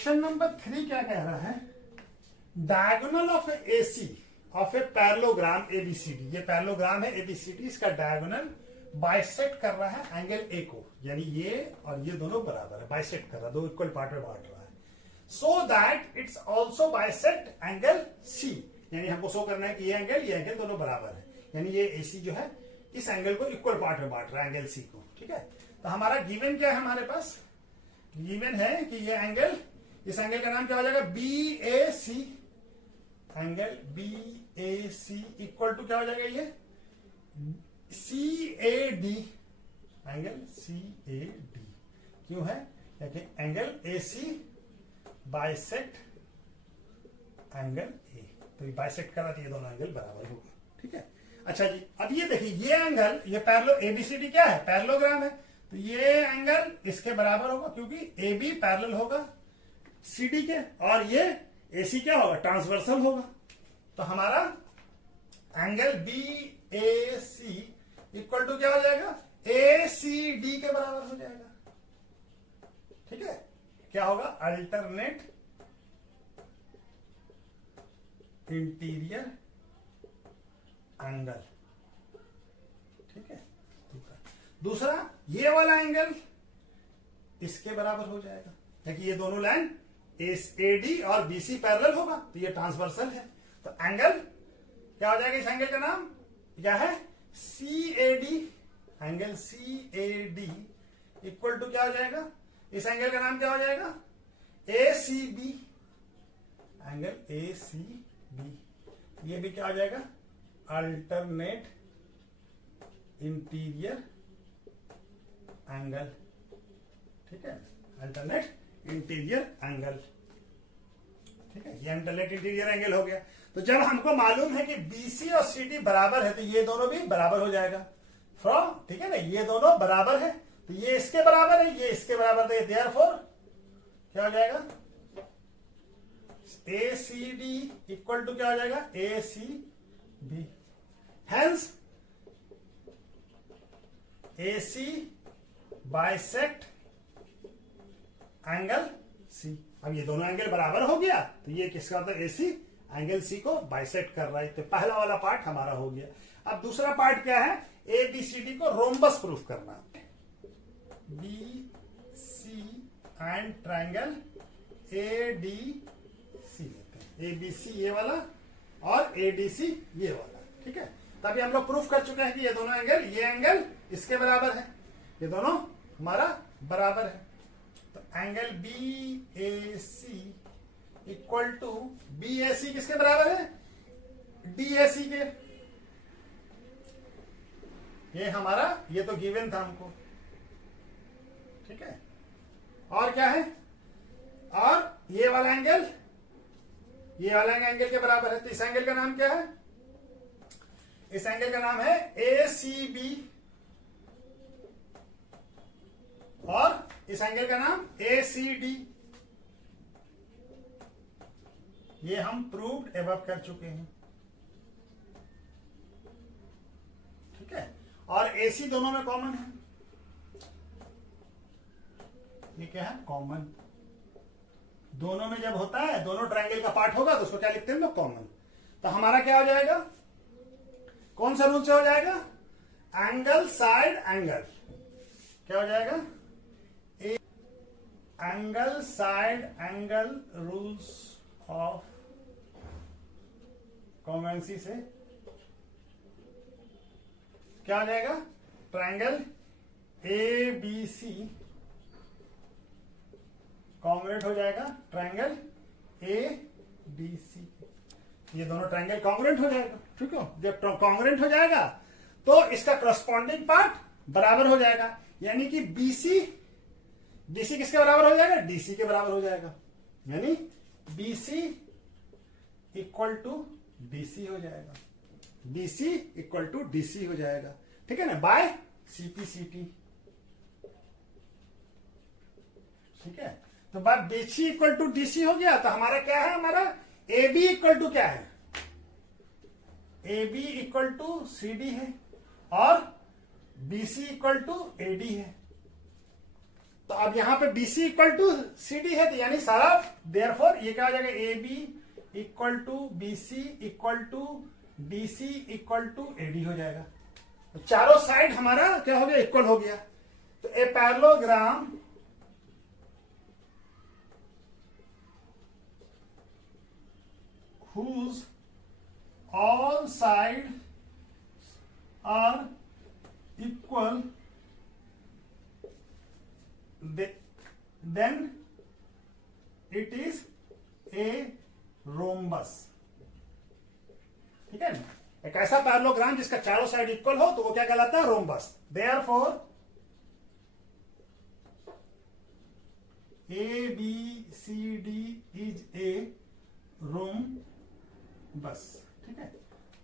Question number 3 क्या कह रहा है, diagonal of AC of a parallelogram ABCD, ये पैरेललोग्राम है एबीसीडी, इसका डायगोनल बाइसेक्ट कर रहा है एंगल ए को, यानी ये और ये दोनों बराबर है, बाइसेक्ट कर रहा है, दो इक्वल पार्ट में बांट रहा है, so that it's also bisect angle C, यानी हमको शो करना है कि ये एंगल दोनों बराबर है, यानी ये एसी जो है इस एंगल को इक्वल पार्ट में बांट रहा है एंगल सी को। ठीक है, तो हमारा गिवन क्या है, हमारे पास गिवन है कि ये एंगल, इस एंगल का नाम क्या हो जाएगा, B A C, angle B A C equal to क्या हो जाएगा, ये C A D, angle C A D क्यों है, क्योंकि angle A C bisect angle A, तो ये बाइसेक्ट करा तो ये दोनों एंगल बराबर होगा। ठीक है, अच्छा जी, अब ये देखिए ये एंगल, ये पैरेलल एबीसीडी क्या है, पैरेललोग्राम है, तो ये एंगल इसके बराबर होगा क्योंकि ए बी पैरेलल होगा सीडी के, और ये एसी क्या होगा, ट्रांसवर्सल होगा, तो हमारा angle B A C equal to क्या हो जाएगा, ए सी डी के बराबर हो जाएगा। ठीक है, क्या होगा, अल्टरनेट इंटीरियर एंगल। ठीक है, दूसरा ये वाला एंगल इसके बराबर हो जाएगा, क्योंकि ये दोनों लाइन एडी और बीसी पैरेलल होगा, तो ये ट्रांसवर्सल है, तो एंगल क्या हो जाएगा, इस एंगल का नाम क्या है, C A D, angle C A D equal to क्या हो जाएगा, इस एंगल का नाम क्या हो जाएगा, A C B, angle A C B, ये भी क्या हो जाएगा, अल्टरनेट इंटीरियर एंगल। ठीक है, अल्टरनेट इंटीरियर एंगल। ठीक है, ये अल्टरनेट इंटीरियर एंगल हो गया, तो जब हमको मालूम है कि बीसी और सीडी बराबर है, तो ये दोनों भी बराबर हो जाएगा फ्रॉम, ठीक है ना, ये दोनों बराबर है, तो ये इसके बराबर है, ये इसके बराबर है, देयरफॉर क्या हो जाएगा, A C D equal to क्या हो जाएगा, A C B, hence A C bisect angle C. अब ये दोनों एंगल बराबर हो गया, तो ये किसका होता है, एसी एंगल सी को बाइसेक्ट कर रहा है, तो पहला वाला पार्ट हमारा हो गया। अब दूसरा पार्ट क्या है, ए बी सी डी को रोम्बस प्रूफ करना, B C and triangle A D C लेते हैं, ए बी सी ये वाला और ए डी सी ये वाला। ठीक है, तभी हम लोग प्रूफ कर चुके हैं कि ये दोनों एंगल, ये एंगल इसके बराबर है, ये दोनों हमारा बराबर है, तो angle B A C equal to, B A C किसके बराबर है, डी ए सी के, ये हमारा, ये तो गिवन था हमको। ठीक है, और क्या है, और ये वाला एंगल, ये वाला एंगल के बराबर है, तो इस एंगल का नाम क्या है, इस एंगल का नाम है ए सी बी, और इस एंगल का नाम ए सी डी, ये हम प्रूव्ड एबव कर चुके हैं। ठीक है, और एसी दोनों में कॉमन है, ये क्या है, कॉमन, दोनों में जब होता है, दोनों ट्रायंगल का पार्ट होगा तो उसको क्या लिखते हैं लोग, कॉमन, तो हमारा क्या हो जाएगा, कौन सा रूल से हो जाएगा, एंगल साइड एंगल, क्या हो जाएगा, angle side angle rules of congruency से क्या हो जाएगा, triangle A B C congruent हो जाएगा ट्रायंगल ए डी सी, ये दोनों ट्रायंगल कॉन्ग्रुएंट हो जाएगा। ठीक है, जब कॉन्ग्रुएंट हो जाएगा तो इसका करस्पॉन्डिंग पार्ट बराबर हो जाएगा, यानी कि बीसी, बीसी किसके बराबर हो जाएगा, डीसी के बराबर हो जाएगा, यानी बीसी इक्वल टू डीसी हो जाएगा, बीसी इक्वल टू डीसी हो जाएगा। ठीक है ना, बाय सीपी सीटी। ठीक है, तो बात बीसी इक्वल टू डीसी हो गया, तो हमारा क्या है, हमारा ए बी इक्वल टू क्या है, A B equal to C D है, और BC equal to A D है। तो अब यहां पे BC इक्वल टू CD है, तो यानी सारा देयरफॉर ये क्या हो जाएगा, AB equal to BC equal to DC equal to AD हो जाएगा। तो चारों साइड हमारा क्या हो गया, इक्वल हो गया। तो a parallelogram whose all sides are equal, then it is a rhombus। ठीक है ना, एक ऐसा पैरेललोग्राम जिसका चारों साइड इक्वल हो तो वो क्या कहलाता है, rhombus. Therefore ABCD is a rhombus. ठीक है,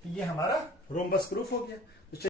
तो ये हमारा रोम्बस प्रूफ हो गया।